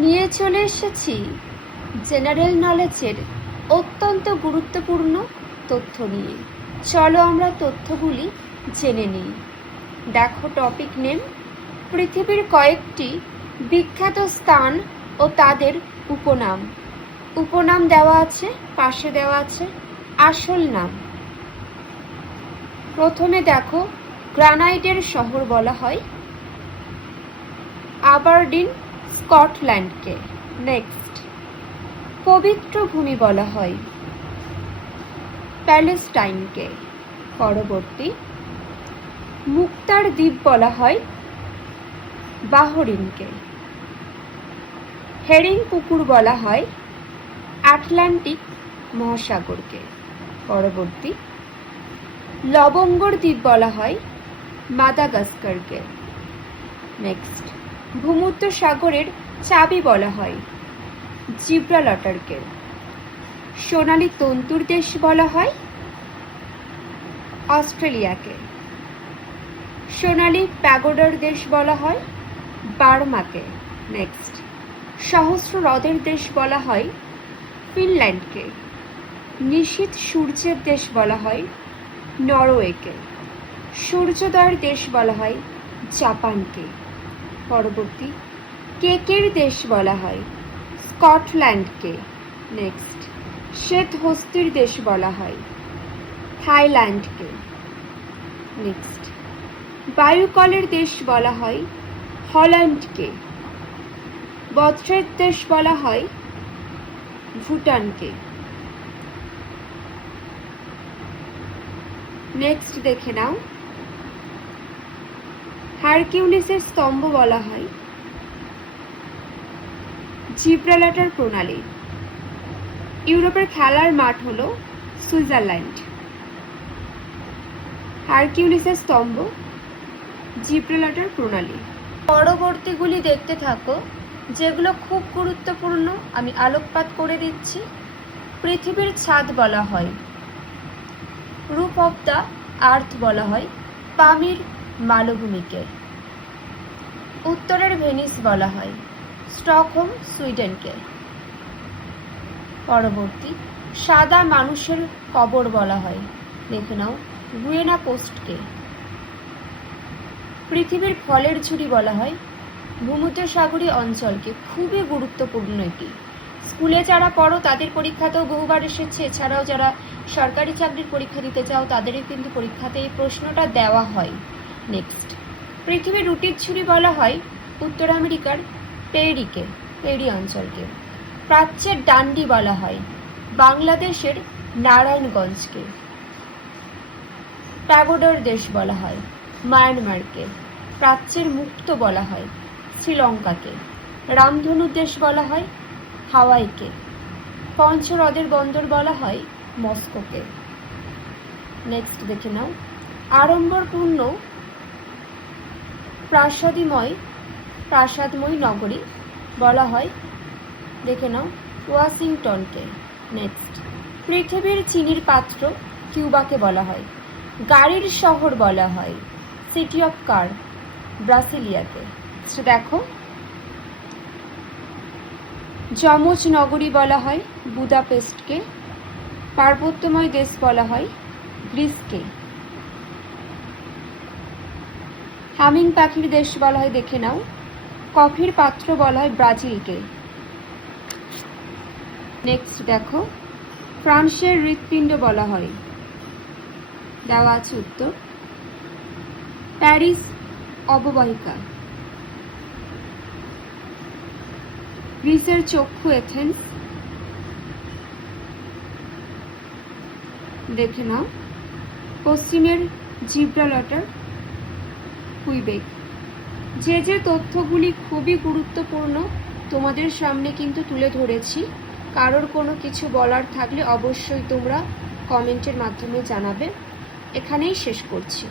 নিয়ে চলে এসেছি জেনারেল নলেজের অত্যন্ত গুরুত্বপূর্ণ তথ্য নিয়ে। চলো আমরা তথ্যগুলি জেনে নিই। দেখো, টপিক নেম পৃথিবীর কয়েকটি বিখ্যাত স্থান ও তাদের উপনাম। উপনাম দেওয়া আছে, পাশে দেওয়া আছে আসল নাম। প্রথমে দেখো, গ্রানাইটের শহর বলা হয় আবারডিন, স্কটল্যান্ডকে। নেক্সট, পবিত্র ভূমি বলা হয় প্যালেস্টাইনকে। পরবর্তী, মুক্তার দ্বীপ বলা হয় বাহরিনকে। হেরিং পুকুর বলা হয় আটলান্টিক মহাসাগরকে। পরবর্তী, লবঙ্গর দ্বীপ বলা হয় মাদাগাস্কারকে। নেক্সট, ভূমধ্য সাগরের চাবি বলা হয় জিব্রাল্টারকে। সোনালী তন্তুর দেশ বলা হয় অস্ট্রেলিয়াকে। সোনালী প্যাগোডার দেশ বলা হয় বার্মাকে। নেক্সট, সহস্র হ্রদের দেশ বলা হয় ফিনল্যান্ডকে। নিশীথ সূর্যের দেশ বলা হয় নরওয়েকে। সূর্যোদয়ের দেশ বলা হয় জাপানকে। পরবর্তী, কেকের দেশ বলা হয় স্কটল্যান্ডকে। নেক্সট, শ্বেত হস্তির দেশ বলা হয় থাইল্যান্ডকে। নেক্সট, বায়ুকলের দেশ বলা হয় হল্যান্ডকে। বজ্রের দেশ বলা হয় ভুটানকে। নেক্সট দেখে নাও, হারকিউলিসের স্তম্ভ বলা হয় জিব্রাল্টার প্রণালী। ইউরোপের খেলার মাঠ হলো সুইজারল্যান্ড। হারকিউলিসের স্তম্ভ জিব্রাল্টার প্রণালী। পরবর্তীগুলি দেখতে থাকো, যেগুলো খুব গুরুত্বপূর্ণ আমি আলোকপাত করে দিচ্ছি। পৃথিবীর ছাদ বলা হয় রুফ অফ দ্য আর্থ বলা হয় পামির মালভূমিকে। উত্তরের ভেনিস বলা হয় স্টকহোম, সুইডেনকে। পরবর্তী, সাদা মানুষের কবর বলা হয়, দেখে নাও, গুয়েনা কোস্টকে। পৃথিবীর ফলের ঝুড়ি বলা হয় ভূমধ্যসাগরীয় অঞ্চলকে। খুবই গুরুত্বপূর্ণ এটি। স্কুলে যারা পড়ো তাদের পরীক্ষাতেও বহুবার এসেছে, এছাড়াও যারা সরকারি চাকরির পরীক্ষা দিতে চাও তাদেরই কিন্তু পরীক্ষাতে এই প্রশ্নটা দেওয়া হয়। নেক্সট, পৃথিবীর রুটির ঝুড়ি বলা হয় উত্তর আমেরিকার পেরি অঞ্চলকে। প্রাচ্যের ডান্ডি বলা হয় বাংলাদেশের নারায়ণগঞ্জকে। প্যাগোডার দেশ বলা হয় মায়ানমারকে। প্রাচ্যের মুক্ত বলা হয় শ্রীলঙ্কাকে। রামধনু দেশ বলা হয় হাওয়াইকে। পঞ্চহ্রদের বন্দর বলা হয় মস্কোকে। নেক্সট দেখে নাও, আড়ম্বরপূর্ণ প্রাসাদময় নগরী বলা হয়, দেখে নাও, ওয়াশিংটনকে। নেক্সট, পৃথিবীর চিনির পাত্র কিউবাকে বলা হয়। গাড়ির শহর বলা হয় সিটি অফ কার, ব্রাসিলিয়াকে। দেখো, যমজ নগরী বলা হয় বুদাপেস্টকে। পার্বত্যময় দেশ বলা হয় গ্রিসকে। হামিং পাখির দেশ বলা হয়, দেখে নাও, কফির পাত্র বলা হয় ব্রাজিলকে। নেক্সট দেখো, ফ্রান্সের হৃৎপিণ্ড বলা হয়, দেওয়া আছে উত্তর প্যারিস অববাহিকা। গ্রিসের চক্ষু এথেন্স, দেখে নাও, পশ্চিমের জিব্রাল্টার কুইবেক। যে যে তথ্যগুলি খুবই গুরুত্বপূর্ণ তোমাদের সামনে কিন্তু তুলে ধরেছি। কারোর কোনো কিছু বলার থাকলে অবশ্যই তোমরা কমেন্টের মাধ্যমে জানাবে। এখানেই শেষ করছি।